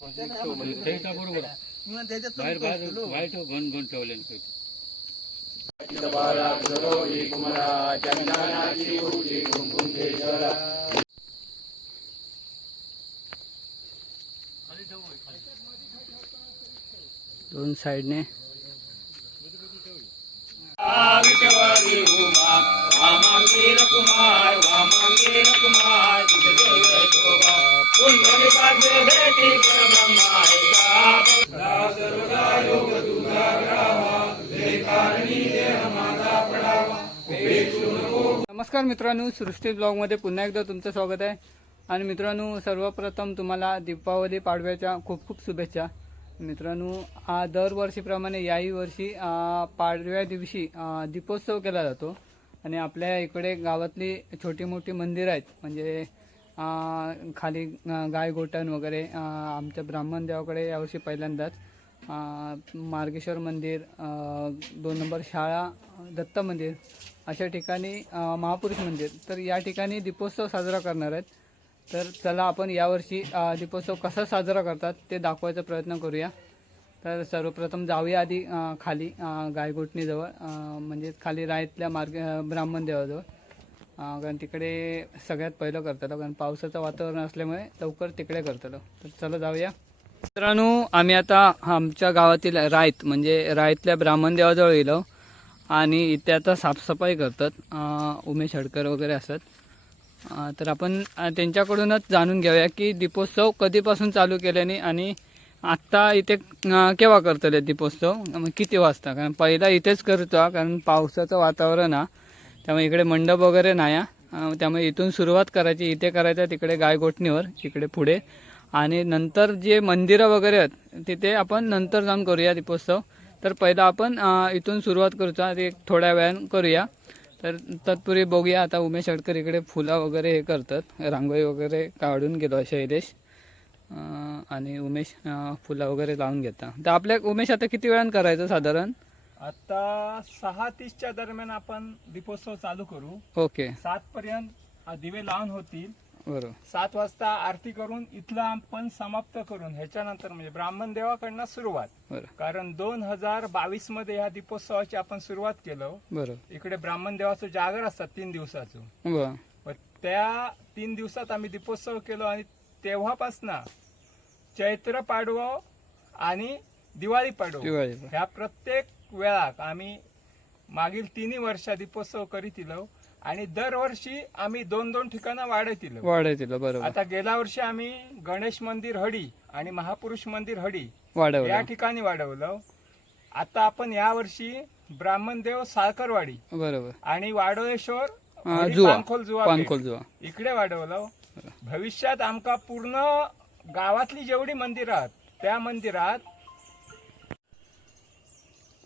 त्याच्या बरोबर बाहेर बाहेर वाईट घन घन ठेवले दोन साइडने नमस्कार मित्रांनो, सृष्टी ब्लॉगमध्ये पुन्हा एकदा तुमचं स्वागत आहे. आणि मित्रांनो, सर्वप्रथम तुम्हाला दीपावली पाडव्याच्या खूप खूप शुभेच्छा. मित्रांनो, दरवर्षीप्रमाणे याही वर्षी पाडव्या दिवशी दीपोत्सव केला जातो. आणि आपल्या इकडे गावातली छोटी मोठी मंदिरं आहेत, म्हणजे खाली गाय गोठण वगैरे. आमच्या ब्राह्मण देवाकडे यावर्षी पहिल्यांदाच मार्गेश्वर मंदिर, 2 नंबर शाळा, दत्त मंदिर अशा ठिकाणी महापुरुष मंदिर, तर या ठिकाणी दीपोत्सव साजरा करणार आहेत. तर चला आपण यावर्षी दीपोत्सव कसा साजरा करतात ते दाखवायचा प्रयत्न करूया. तर सर्वप्रथम जाऊया आधी खाली गायगोठणीजवळ, म्हणजे खाली रायतल्या ब्राह्मण देवाजवळ, कारण तिकडे सगळ्यात पहिलं करतालो, कारण पावसाचं वातावरण असल्यामुळे लवकर तिकडे करतालो. तर चला जाऊया. मित्रांनो, आम्ही आता आमच्या गावातील रायत म्हणजे रायतल्या ब्राह्मण देवाजवळ गेलो आणि इथे आता साफसफाई करतात. उमेश हडकर वगैरे असतात. तर आपण त्यांच्याकडूनच जाणून घेऊया की दीपोत्सव कधीपासून चालू केल्याने आणि आत्ता इथे केव्हा करतले दीपोत्सव, किती वाजता. कारण पहिला इथेच करतो, कारण पावसाचं वातावरण आहे, त्यामुळे इकडे मंडप वगैरे नाही. त्यामुळे इथून सुरुवात करायची, इथे करायचं, तिकडे गायगोठणीवर, इकडे पुढे, आणि नंतर जे मंदिरं वगैरे आहेत तिथे आपण नंतर जाऊन करूया दीपोत्सव. तर पहिला आपण इथून सुरुवात करूचा, ते थोड्या वेळानं करूया. तर तत्पूर्वी बघूया, आता उमेश हडकर इकडे फुलं वगैरे हे करतात, रांगोळी वगैरे काढून गेलो शैलेश, आणि उमेश फुलं वगैरे लावून घेता. तर आपल्या उमेश आता किती वेळानं करायचं साधारण? आता 6:30च्या दरम्यान आपण दीपोत्सव चालू करू. ओके. 7 पर्यंत दिवे लावून होतील. बरोबर. 7 वाजता आरती करून इथला आपण समाप्त करून ह्याच्यानंतर म्हणजे ब्राह्मण देवाकडनं सुरुवात. बरं. कारण 2022 मध्ये ह्या दीपोत्सवाची आपण सुरुवात केलं. बरोबर. इकडे ब्राह्मण देवाचं जागर असतात 3 दिवसाचं. बरं. त्या 3 दिवसात आम्ही दीपोत्सव केलो आणि तेव्हापासून चैत्र पाडवो आणि दिवाळी पाडवो ह्या प्रत्येक वेळाक आम्ही मागील 3 वर्षा दीपोत्सव करीत इलो. आणि दरवर्षी आम्ही 2-2 ठिकाणं वाढवतील. बरोबर. आता गेल्या वर्षी आम्ही गणेश मंदिर हडी आणि महापुरुष मंदिर हडी या ठिकाणी वाढवलं. आता आपण या वर्षी ब्राह्मणदेव साळकरवाडी, बरोबर, आणि वाडोळेश्वर पानखोल जुवा इकडे वाढवलं. भविष्यात आमका पूर्ण गावातली जेवढी मंदिरं आहेत त्या मंदिरात,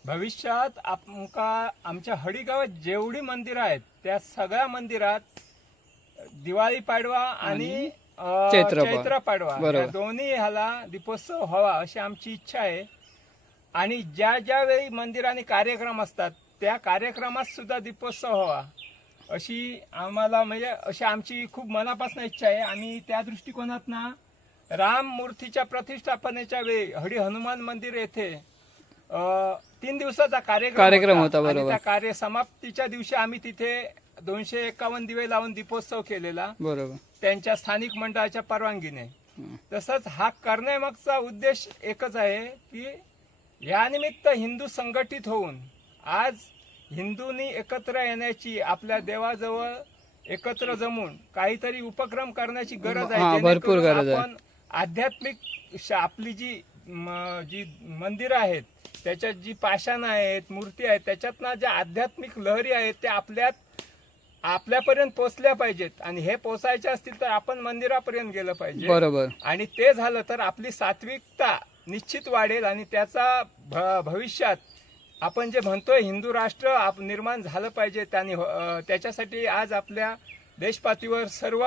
भविष्यात आमच्या हडी गावात जेवढी मंदिरं आहेत त्या सगळ्या मंदिरात दिवाळी पाडवा आणि चैत्र पाडवा या दोन्ही ह्याला दीपोत्सव व्हावा अशी आमची इच्छा आहे. आणि ज्या वेळी मंदिराने कार्यक्रम असतात त्या कार्यक्रमात सुद्धा दीपोत्सव व्हावा अशी आम्हाला, म्हणजे अशी आमची खूप मनापासून इच्छा आहे. आणि त्या दृष्टिकोनातनं राम मूर्तीच्या प्रतिष्ठापनेच्या वेळी हडी हनुमान मंदिर येथे 3 दिवसाचा कार्यक्रम होता. बरोबर. त्या कार्य समाप्तीच्या दिवशी आम्ही तिथे 251 दिवे लावून दीपोत्सव केलेला, बरोबर, त्यांच्या स्थानिक मंडळाच्या परवानगीने. तसंच हा करण्यामागचा उद्देश एकच आहे की या निमित्त हिंदू संघटित होऊन आज हिंदूंनी एकत्र येण्याची, आपल्या देवाजवळ एकत्र जमून काहीतरी उपक्रम करण्याची गरज आहे. भरपूर गरज आहे. आपण आध्यात्मिक आपली जी मंदिरं आहेत त्याच्यात जी पाषाण आहेत, मूर्ती आहेत, त्याच्यातनं ज्या आध्यात्मिक लहरी आहेत त्या आपल्यापर्यंत पोहोचल्या पाहिजेत. आणि हे पोहोचायचे असतील तर आपण मंदिरापर्यंत गेलं पाहिजे. बरोबर. आणि ते झालं तर आपली सात्विकता निश्चित वाढेल आणि त्याचा भविष्यात आपण जे म्हणतोय हिंदू राष्ट्र निर्माण झालं पाहिजे. त्याच्यासाठी आज आपल्या देशपातळीवर सर्व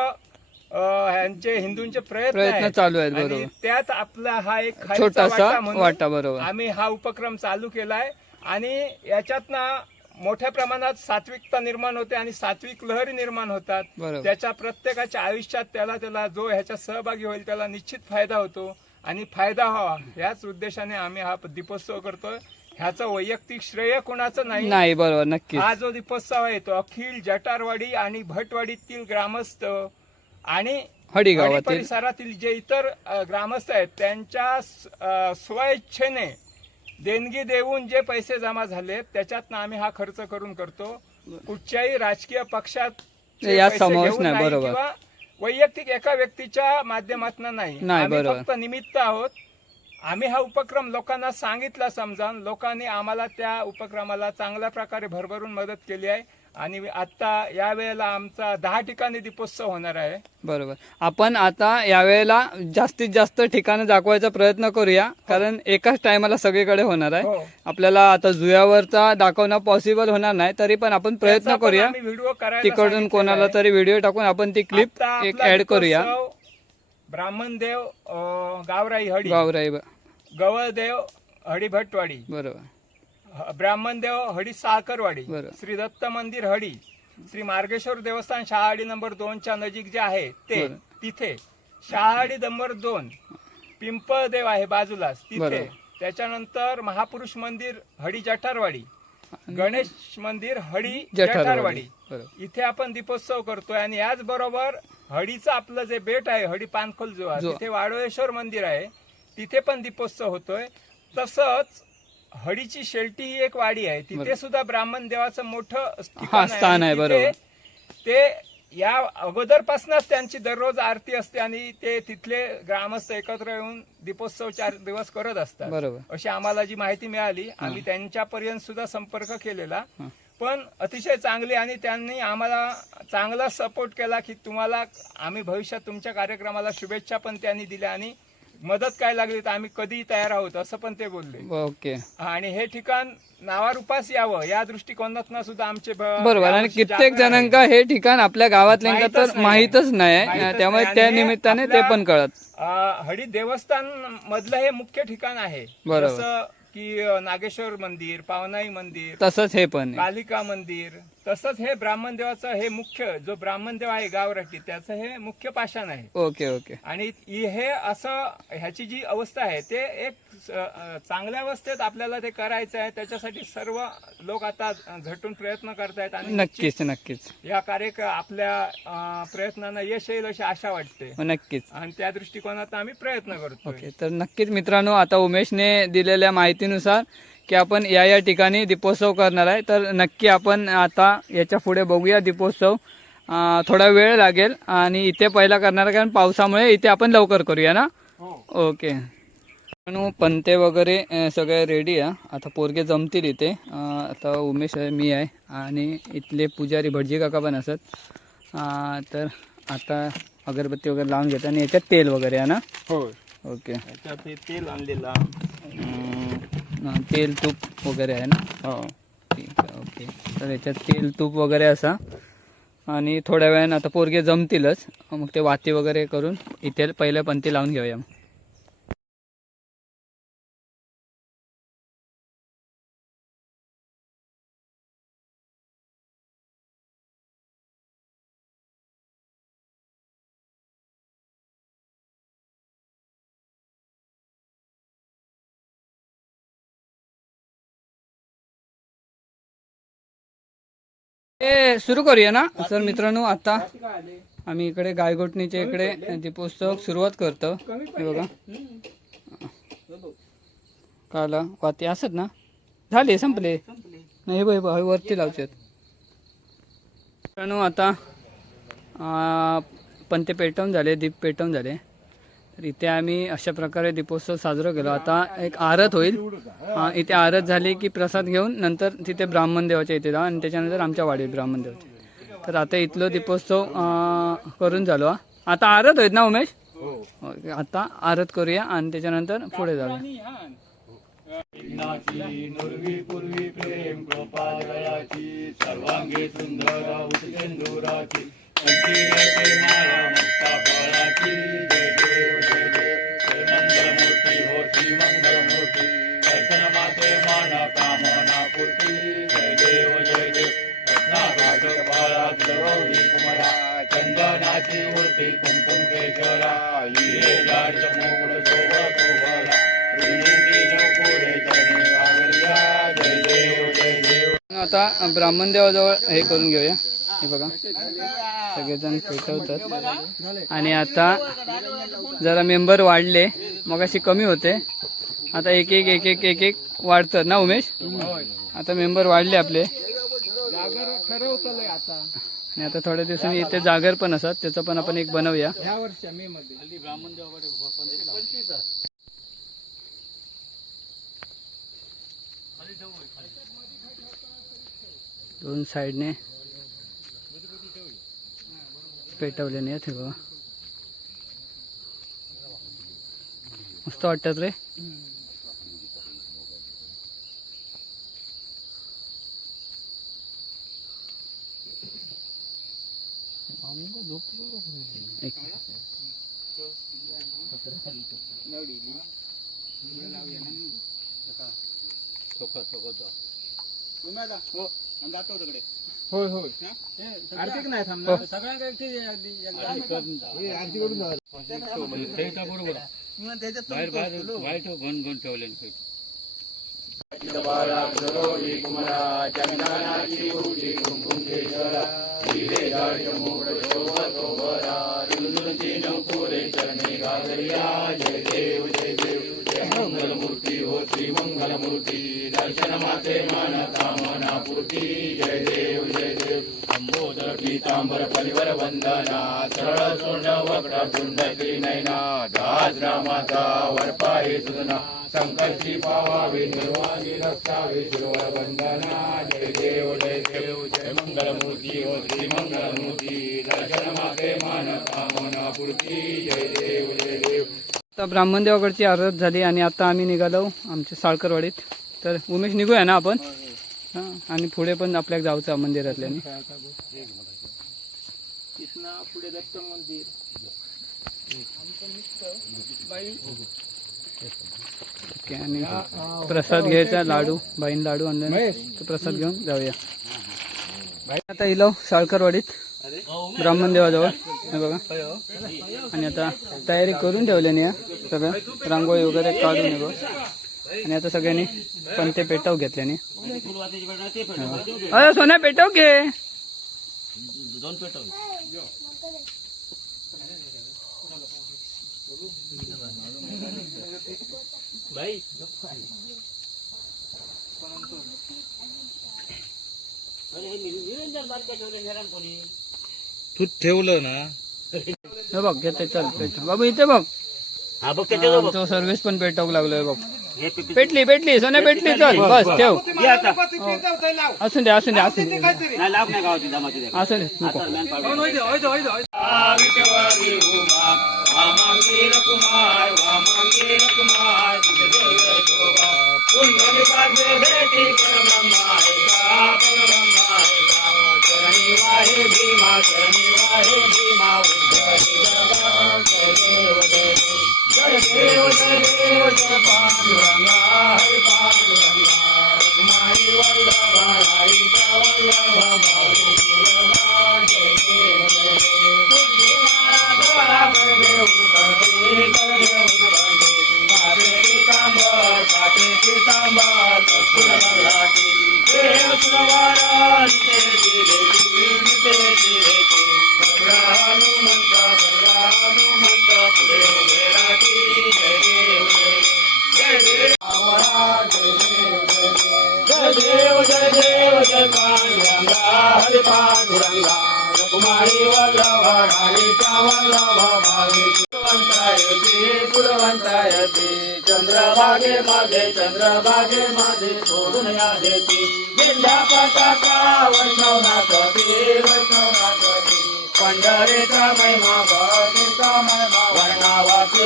हिंदूंचे प्रयत्न चालू आहेत. आणि त्यात आपला हा एक छोटासा वाटा, बरोबर, आम्ही हा उपक्रम चालू केलाय. आणि याच्यातनं मोठ्या प्रमाणात सात्विकता निर्माण होते आणि सात्विक लहरी निर्माण होतात. त्याच्या प्रत्येकाच्या आयुष्यात त्याला जो ह्याच्यात सहभागी होईल त्याला निश्चित फायदा होतो. आणि फायदा व्हावा याच उद्देशाने आम्ही हा दीपोत्सव करतोय. ह्याचं वैयक्तिक श्रेय कोणाचं नाही. बरोबर, नक्की. हा जो दीपोत्सव आहे तो अखिल जटारवाडी आणि भटवाडीतील ग्रामस्थ आणि हडी परिसरातील जे इतर ग्रामस्थ आहेत त्यांच्या स्वइच्छेने देणगी देऊन जे पैसे जमा झाले त्याच्यातनं आम्ही हा खर्च करून करतो. कुठच्याही राजकीय पक्षात समावेश नाही. बरोबर, किंवा वैयक्तिक एका व्यक्तीच्या माध्यमातून नाही. आम्ही फक्त निमित्त आहोत. आम्ही हा उपक्रम लोकांना सांगितला समजावून, लोकांनी आम्हाला त्या उपक्रमाला चांगल्या प्रकारे भरभरून मदत केली आहे आणि आता यावेळेला आमचा 10 ठिकाणी दीपोत्सव होणार आहे. बरोबर. आपण आता यावेळेला जास्तीत जास्त ठिकाणं दाखवायचा प्रयत्न करूया, कारण एकाच टायमाला सगळीकडे होणार आहे. आपल्याला आता जुयावरचा दाखवणं पॉसिबल होणार नाही, तरी पण आपण प्रयत्न करूया. व्हिडिओ तिकडून कोणाला तरी व्हिडिओ टाकून आपण ती क्लिप एक ऍड करूया. ब्राह्मणदेव गावराई हडी, गवळदेव हडी भटवाडी, बरोबर, ब्राह्मणदेव हडी साखरवाडी, श्री दत्त मंदिर हडी, श्री मार्गेश्वर देवस्थान शहाडी नंबर 2च्या नजीक जे आहे ते तिथे, शहाडी नंबर 2 पिंपळदेव आहे बाजूलाच तिथे, त्याच्यानंतर महापुरुष मंदिर हडी जठारवाडी, गणेश मंदिर हडी जठारवाडी, इथे आपण दीपोत्सव करतोय. आणि याचबरोबर हडीचं आपलं जे बेट आहे हडी पानखोल जो आहे तिथे वाडोळेश्वर मंदिर आहे, तिथे पण दीपोत्सव होतोय. तसंच हडीची शेलटी ही एक वाडी आहे, तिथे सुद्धा ब्राह्मण देवाचं मोठं स्थान आहे. बरोबर, ते या अगोदरपासूनच त्यांची दररोज आरती असते आणि ते तिथले ग्रामस्थ एकत्र येऊन दीपोत्सव 4 दिवस करत असतात. बरोबर, अशी आम्हाला जी माहिती मिळाली, आम्ही त्यांच्यापर्यंत सुद्धा संपर्क केलेला, पण अतिशय चांगली आणि त्यांनी आम्हाला चांगला सपोर्ट केला की तुम्हाला आम्ही भविष्यात तुमच्या कार्यक्रमाला शुभेच्छा पण त्यांनी दिल्या आणि मदत काय लागली तर आम्ही कधीही तयार आहोत असं पण ते बोलले. ओके. आणि हे ठिकाण नावारूपास यावं या दृष्टिकोनातून सुद्धा आमचे बरोबर. आणि कित्येक जणांका हे ठिकाण आपल्या गावातल्या तर माहीतच नाही, त्यामुळे त्या निमित्ताने ते पण कळत. हडी देवस्थान मधलं हे मुख्य ठिकाण आहे. जसं की नागेश्वर मंदिर, पावनाई मंदिर, तसंच हे पण कालिका मंदिर, तसंच हे ब्राह्मण देवाचं हे मुख्य जो ब्राह्मण देव आहे गावराटी त्याचं हे मुख्य पाषाण आहे. Okay okay. आणि हे असं ह्याची जी अवस्था आहे ते एक चांगल्या अवस्थेत आपल्याला ते करायचं आहे, त्याच्यासाठी सर्व लोक आता झटून प्रयत्न करतायत आणि नक्कीच नक्कीच या आपल्या प्रयत्नांना यश येईल अशी आशा वाटते. नक्कीच. आणि त्या दृष्टिकोनात आम्ही प्रयत्न करतो. ओके. तर नक्कीच मित्रांनो, आता उमेशने दिलेल्या माहितीनुसार की आपण या ठिकाणी दीपोत्सव करणार आहे, तर नक्की आपण आता याच्या पुढे बघूया दीपोत्सव. थोडा वेळ लागेल आणि इथे पहिला करणार कारण पावसामुळे इथे आपण लवकर करूया ना. ओके. पंते वगैरे सगळे रेडी आहे. आता पोरगे जमतील इथे. आता उमेश आहे, मी आहे आणि इथले पुजारी भटजी काका पण असत. तर आता अगरबत्ती वगैरे लावून घेतात आणि याच्यात तेल वगैरे आहे ना. हो. ओके. याच्यात तेल आणलेला, तेल तूप वगैरे आहे ना. हो ठीक आहे. ओके. तर याच्यात तेल तूप वगैरे असा आणि थोड्या वेळाने आता पोरगे जमतीलच, मग ते वाती वगैरे करून इथे पहिले पंथी लावून घेऊया. हे सुरू करूया ना. तर मित्रांनो, आता आम्ही इकडे गायगोटणीच्या इकडे दीपोत्सव सुरुवात करतो. हे बघा, काला वाती असत ना, झाले संपले नाही वरती लावतात. मित्रांनो, आता पंते पेटवून झाले, दीप पेटवून झाले. तर इथे आम्ही अशा प्रकारे दीपोत्सव साजरा केला. आता एक आरत होईल. इथे आरत झाली की प्रसाद घेऊन नंतर तिथे ब्राह्मण देवाच्या इथे जा आणि त्याच्यानंतर आमच्या वाडीत ब्राह्मण देवाचे. तर आता इथलं दीपोत्सव करून झालो. आता आरत होईल ना उमेश. आता आरत करूया आणि त्याच्यानंतर पुढे जाऊया. सर्वांगी सुंदर चंदनाची मूर्ती कुमकुम केशरा हिरे जाड मुकुट शोभा शोभला रुंदी नकुरे चरणी गागरिया जय देव जय देव। आता ब्राह्मण देवाजवळ हे करून घेऊया। हे बघा सगळेजण पेटवतात आणि आता जरा मेंबर वाढले, मगाशी कमी होते, आता एक एक एक एक एक एक वाढतात ना उमेश। आता मेंबर वाढले आपले आणि आता थोड्या दिवसांनी इथे जागर पण असतात, त्याचं पण आपण एक बनवूया। दोन साइडने पेटवले नाही ते बघा, मस्त वाटतात रे। होय होय आर्थिक नाही थांबणार बाहेर वाईट घन घन ठेवले कुमरा चंदनाची मूर्ती कुमकुम केशरा हिरे जाड मुकुट शोभा शोभला रुंदी नकुरे चरणी गागरिया जय देव जय देव। जय मंगल मूर्ती हो श्री मंगल मूर्ती दर्शन माते मन कामना पूर्ती जय देव जय देव। अंबोदर पीतांबर परिवर वंदना सरळ सोंड वक्र पुंडली नयना दास रामाचा वरपाहे सुदना संकल्पी पावावे निर्वाणी रक्षावे शिरोवर वंदना जय देव जय देव। जय मंगल मूर्ती हो श्री मंगल मूर्ती दर्शन माते मन कामना पूर्ती जय देव जय देव। आता ब्राह्मण देवाकडची आरत झाली आणि आता आम्ही निघालो आमच्या साळकरवाडीत। तर उमेश निघूया ना आपण, हां, आणि पुढे पण आपल्याला जाऊचं मंदिरातल्याने। पुढे दत्त मंदिर आणि प्रसाद घ्यायचा, लाडू बाईन लाडू आणले, तो प्रसाद घेऊन जाऊया। आता इलो साळकरवाडीत ब्राह्मण देवाजवळ, हे बघा, आणि आता तयारी करून ठेवल्याने या सगळं, रांगोळी वगैरे काढून येतो आणि आता सगळ्यांनी पण ते पेटव घेतल्याने। अरे सोन्या पेटव घे, तू ठेवलं ना हे बघ घेते, चल पेटव बाबू, इथे बघ तो सर्व्हिस पण पेटवू लागलोय बघ। पेटली पेटली सोन्या पेटली, चल बस ठेव, असून दे असून दे असून दे असू दे नको। चंद्रभागे माझे चंद्रभागे माझे सोडून या देती गेंडा पताका वैष्णवनाथ वैष्णवनाथ पंढरीचा महिमा भक्तीचा महिमा वर्णावाची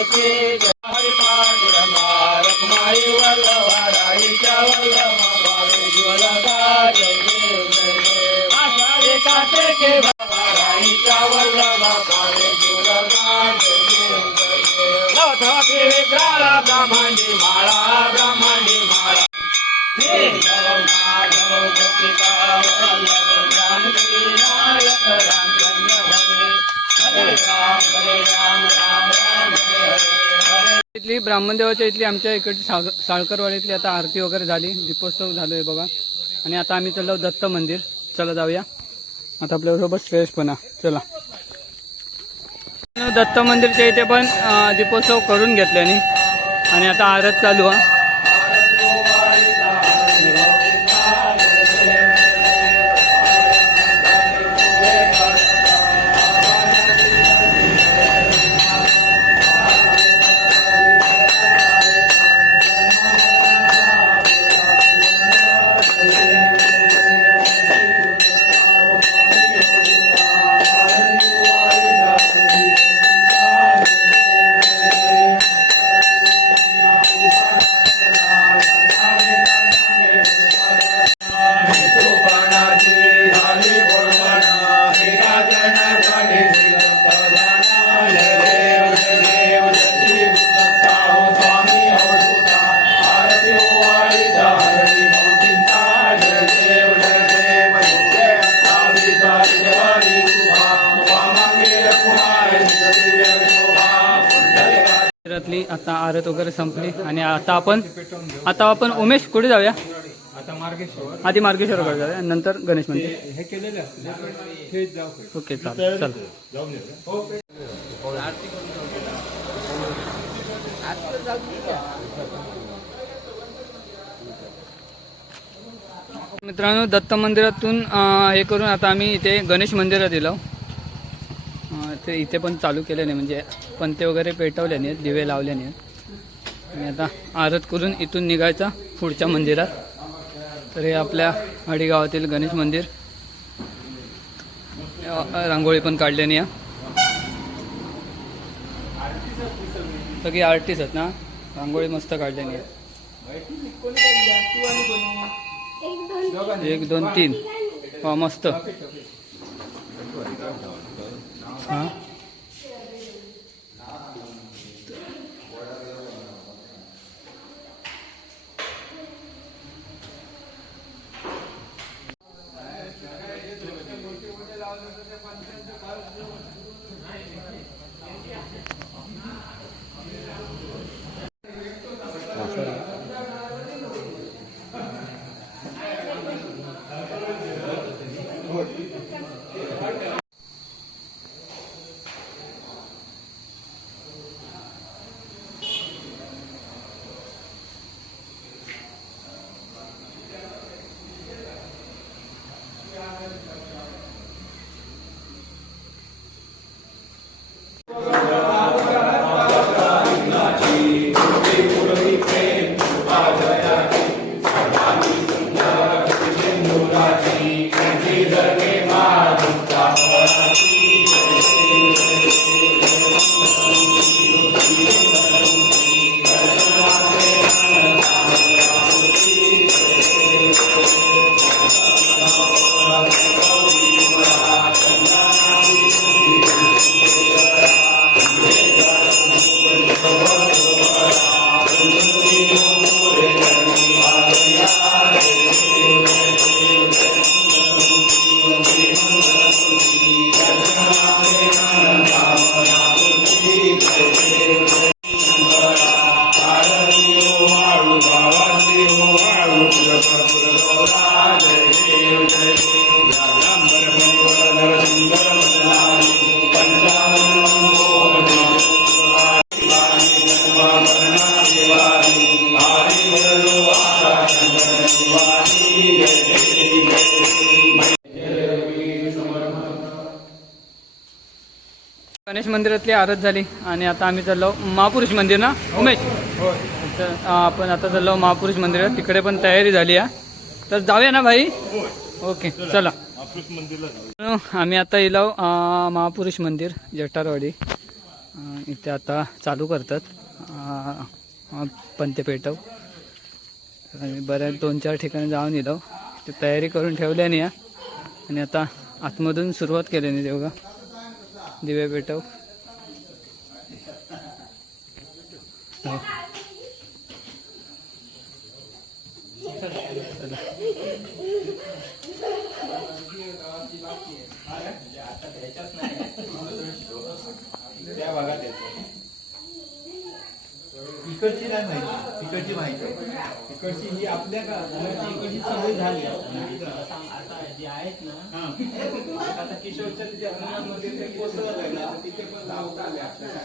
हरी पांडुरंगा रखमाई वल्लभा राईच्या वल्लभा भावे ज्वलका जय देव जय देव आषाढी कार्तिके राईच्या वल्लभा भावे ज्वलका जय देव जय देव लवथाती विग्रहाला ब्रह्मांडी माळा ब्रह्मांडी माळा हे माधव गोपिका वल्लभ रामकी नायक रामचंद्र हरे हरे ब्राह्मणदेवाच्या इथली आमच्या इकडची साळकरवाडीतली आता आरती वगैरे झाली, दीपोत्सव झालो आहे बघा. आणि आता आम्ही चाललो दत्त मंदिर. चला जाऊया. आता आपल्यासोबत श्रेयश पण चला. दत्त मंदिरच्या इथे पण दीपोत्सव करून घेतल्याने आणि आता आरत चालू आहे. आता आरत वगैरे संपली आणि आता आपण उमेश कुठे जाऊया? आता मार्गेश्वर, आधी मार्गेश्वरकडे जाऊया, नंतर गणेश मंदिर. हे केलेले असते जाऊ. ओके चालेल. चल मित्रांनो, दत्त मंदिरातून हे करून आता आम्ही इथे गणेश मंदिरात दिलो. ते इथे पण चालू केले नाही, म्हणजे पंते वगैरे पेटवले नाहीत, दिवे लावले नाहीत. आणि आता आरत करून इथून निघायचा पुढच्या मंदिरात. तर हे आपल्या हडी गावातील गणेश मंदिर. रांगोळी पण काढली नाही. सगळी आर्टिस्ट आहेत ना, रांगोळी मस्त काढली नाही. 1 2 3 वा मस्त. हां गणेश मंदिरातली आरत झाली आणि आता आम्ही चाललो महापुरुष मंदिर ना उमेश. आपण आता चाललो महापुरुष मंदिरात, तिकडे पण तयारी झाली आहे. तर जाऊया ना भाई? ओके चला. आम्ही आता येलो महापुरुष मंदिर जटारवाडी. इथे आता चालू करतात पंते पेटव. आम्ही बऱ्याच 2-4 ठिकाणी जाऊन येलो, ते तयारी करून ठेवल्याने आणि आता आतमधून सुरुवात केल्याने तेव्हा दिवे पेटव. तिकडची नाही माहिती, तिकडची माहिती आहे. तिकडची ही आपल्या का इकडची सवय झाली आता जे आहेत ना आता किशोरच्या तिथे अंगणामध्ये ते कोसळत आहे ना तिथे पण लावत आले आपल्याला.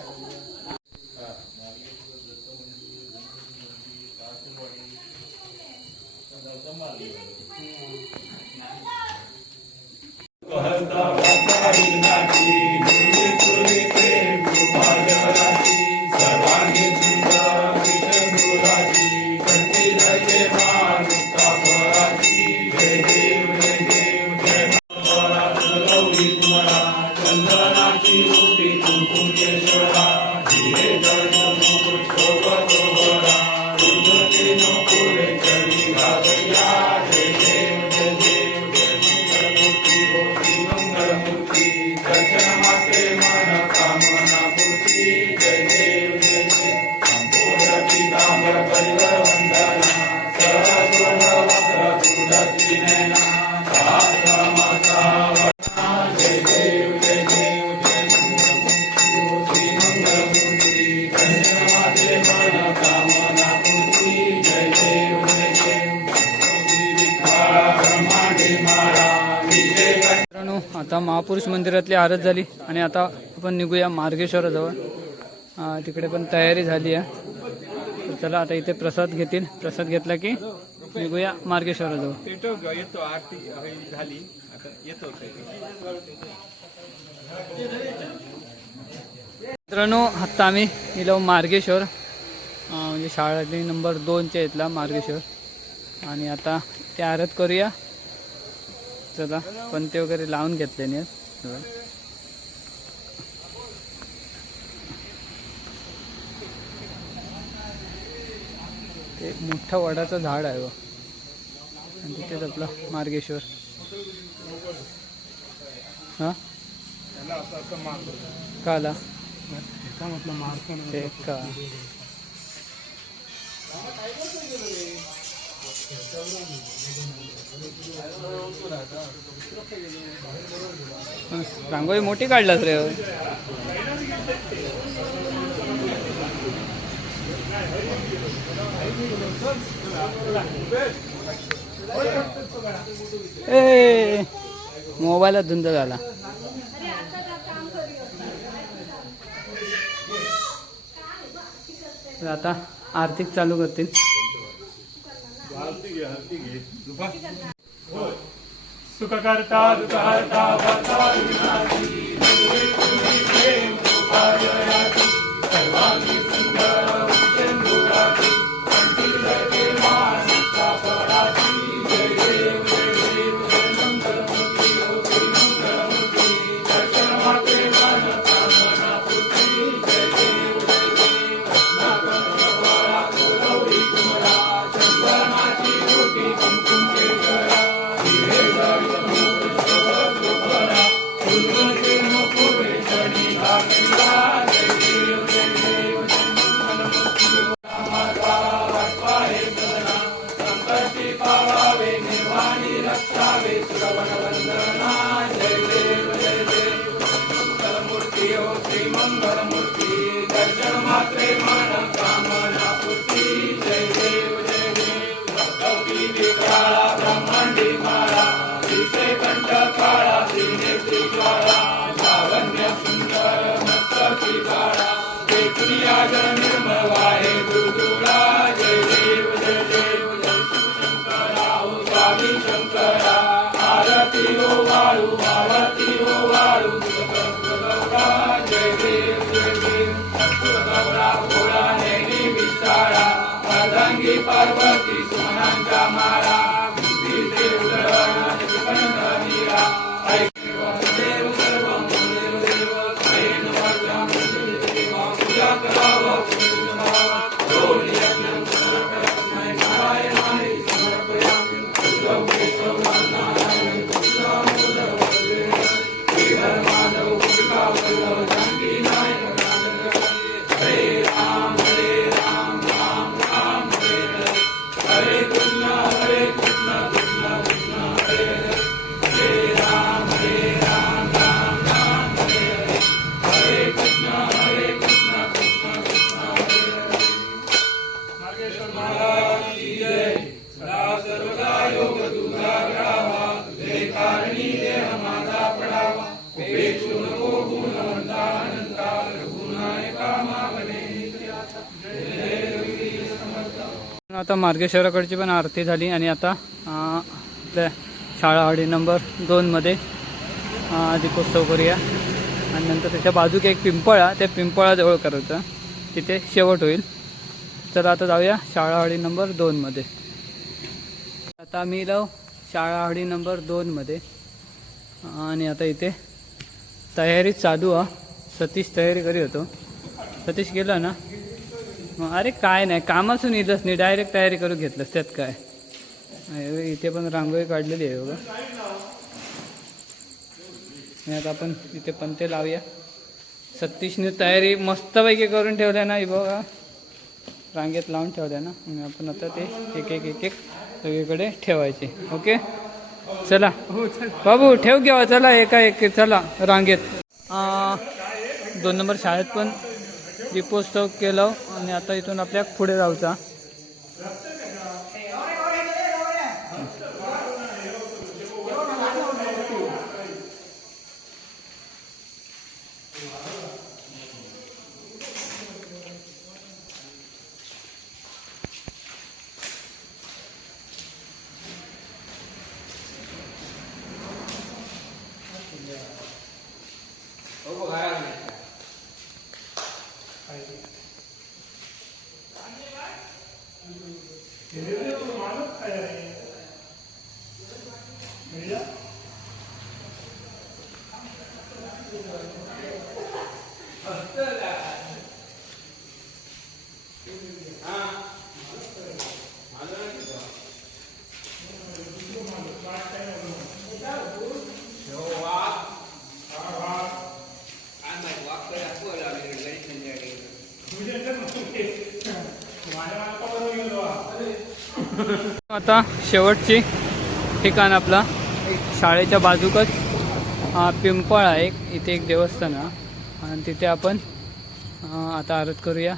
आता महापुरुष मंदिरातली आरत झाली आणि आता आपण निघूया मार्गेश्वराजवळ. तिकडे पण तयारी झाली आहे. तर चला आता इथे प्रसाद घेतील. प्रसाद घेतला की निघूया मार्गेश्वराजवळ. येतो आरती झाली आता येतो. मित्रांनो आता आम्ही गेलो मार्गेश्वर, म्हणजे शाळा नंबर 2च्या इथला मार्गेश्वर. आणि आता ते आरत करूया. चला पंते वगैरे लावून घेतले नाही. ते मोठा वडाचं झाड आहे आणि तिथेच आपला मार्गेश्वर. हा का आला ते का रांगोळी मोठी काढलास रे. ए मोबाईलात धुंद झाला. आता आर्थिक चालू करतील. सुख करता दुःखहर्ता भर्ता विनाशी प्रेम कृपाजयाची सर्वांगी सुंदर विचंदुराची कंठीलते मानसा पराची. जय देव जय देव जय मंगलमूर्ती हो श्री मंगलमूर्ती दर्शन मात्रे मन कामना पूर्ती. जय देव जय देव रत्नाकरवरा गौरी कुमरा चंदनाची मूर्ती कुंकुम केशरा. दर्शन मात्रे मन कामना पूर्ती. जय देव जय देव गौरी विकाळा ब्रह्मांडी माळा श्रीसे कंठ काळा श्रीनेत्री ज्वाळा लावण्य सुंदर मस्तकी बाळा देखुनिया जन निर्मळ वाहे दुर्दुळा. जय देव जय देव जय शिवशंकरा हो स्वामी शंकरा. आरती हो वाळू आरती हो वाळू गौरा. जय देव जय देव गौरा भोळा नेहमी विसाळा अर्धांगी पार्वती सुमनांच्या माळा. Hare Krishna Hare Krishna आता मार्गेश्वराकडची पण आरती झाली आणि आता आपल्या शाळावाडी नंबर 2 मध्ये दीपोत्सव करूया आणि नंतर त्याच्या बाजूक एक पिंपळा, त्या पिंपळाजवळ करायचं, तिथे शेवट होईल. तर आता जाऊया शाळावाडी नंबर 2 मध्ये. आता आम्ही जाऊ शाळावाडी नंबर 2 मध्ये आणि आता इथे तयारी चालू आहे. सतीश तयारी करी होतो. सतीश गेला ना? अरे काय नाही, कामासून येतच नाही, डायरेक्ट तयारी करून घेतलंस त्यात काय. इथे पण रांगोळी काढलेली आहे बघा. आणि आता आपण इथे पण ते लावूया. सतीशने तयारी मस्तपैकी करून ठेवल्या ना, बघा रांगेत लावून ठेवल्या ना. आणि आपण आता ते एक एक एक एक सगळीकडे ठेवायचे. ओके चला बाबू ठेव घ्या, चला एका एक चला रांगेत. 2 नंबर शाळेत पण दीपोत्सव केलं आणि आता इथून आपल्या पुढे जाऊचा. आता शेवटची ठिकाण आपला शाळेच्या बाजूकच पिंपळ आहे. इथे एक देवस्थान आहे आणि तिथे आपण आता आरती करूया.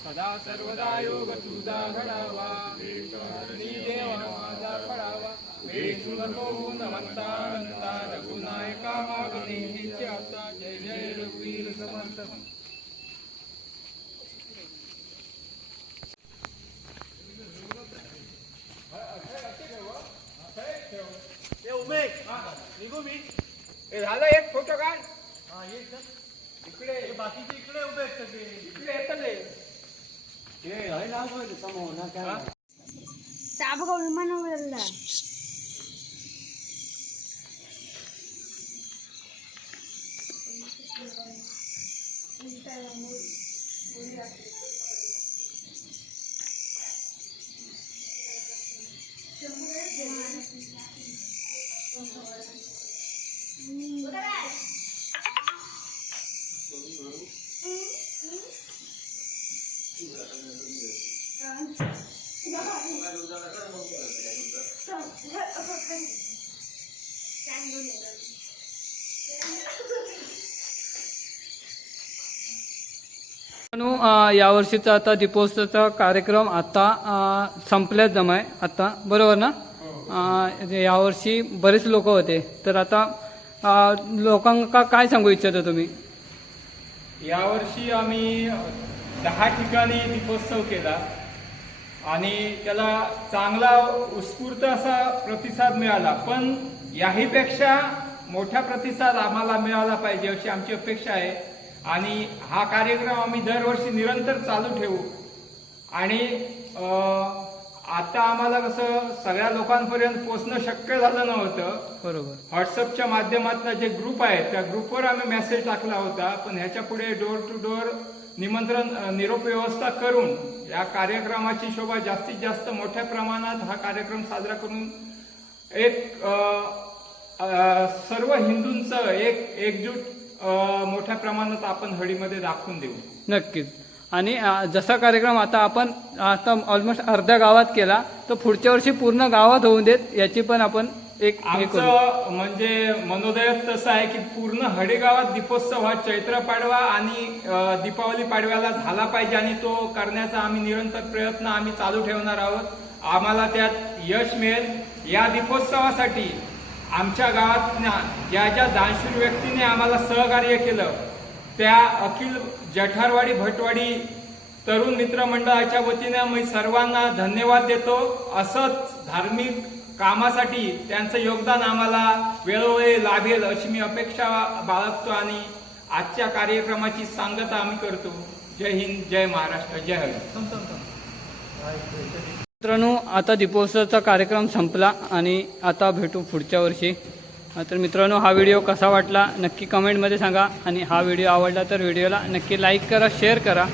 सदा सर्वदा योग तुझा घडावा, देव माझा पडावा, वेचू नको गुणवंता नंदा रघुनायका मागणे हेचे आता. जय जय रघुवीर समर्थ. झालं एक फोटो काढ. इकडे बाकीचे इकडे उभे आहेत सगळे, इकडे येतले. विमान यावर्षीचा आता दीपोत्सवाचा कार्यक्रम आता संपल्यात जमाय आता बरोबर ना? यावर्षी बरेच लोक होते, तर आता लोकांना काय सांगू इच्छिता तुम्ही? यावर्षी आम्ही 10 ठिकाणी दीपोत्सव केला आणि त्याला चांगला उत्स्फूर्त असा प्रतिसाद मिळाला, पण याहीपेक्षा मोठा प्रतिसाद आम्हाला मिळाला पाहिजे अशी आमची अपेक्षा आहे. आणि हा कार्यक्रम आम्ही दरवर्षी निरंतर चालू ठेवू. आणि आता आम्हाला कसं सगळ्या लोकांपर्यंत पोहोचणं शक्य झालं नव्हतं. बरोबर. व्हॉट्सअपच्या माध्यमातून जे ग्रुप आहेत त्या ग्रुपवर आम्ही मेसेज टाकला होता, पण ह्याच्या पुढे डोर टू डोर निरोप व्यवस्था करून या कार्यक्रमाची शोभा जास्तीत जास्त मोठ्या प्रमाणात हा कार्यक्रम साजरा करून एक सर्व हिंदूंचं एकजूट मोठ्या प्रमाणात आपण हडीमध्ये दाखवून देऊ. नक्कीच. आणि जसा कार्यक्रम आता ऑलमोस्ट अर्ध्या गावात केला, तर पुढच्या वर्षी पूर्ण गावात होऊन देत याची पण आपण एक आमचं म्हणजे मनोदयच तसं आहे की पूर्ण हडी गावात दीपोत्सव हा चैत्र पाडवा आणि दीपावली पाडव्याला झाला पाहिजे आणि तो करण्याचा आम्ही निरंतर प्रयत्न आम्ही चालू ठेवणार आहोत. आम्हाला त्यात यश मिळेल. या दीपोत्सवासाठी आमच्या गावात ज्या दानशूर व्यक्तीने आम्हाला सहकार्य केलं त्या अखिल जठारवाडी भटवाडी तरुण मित्र मंडळाच्या वतीने मी सर्वांना धन्यवाद देतो. असंच धार्मिक कामासाठी त्यांचं योगदान आम्हाला वेळोवेळी लाभेल अशी मी अपेक्षा बाळगतो आणि आजच्या कार्यक्रमाची सांगता आम्ही करतो. जय हिंद, जय महाराष्ट्र, जय हरी. मित्रांनो, आता दीपोत्सवाचा कार्यक्रम संपला आणि आता भेटू पुढच्या वर्षी. तर मित्रांनो, हा व्हिडिओ कसा वाटला नक्की कमेंटमध्ये सांगा आणि हा व्हिडिओ आवडला तर व्हिडिओला नक्की लाईक करा, शेअर करा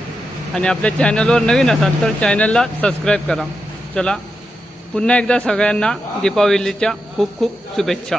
आणि आपल्या चॅनलवर नवीन असाल तर चॅनलला सबस्क्राईब करा. चला, पुन्हा एकदा सगळ्यांना दीपावलीच्या खूप खूप शुभेच्छा.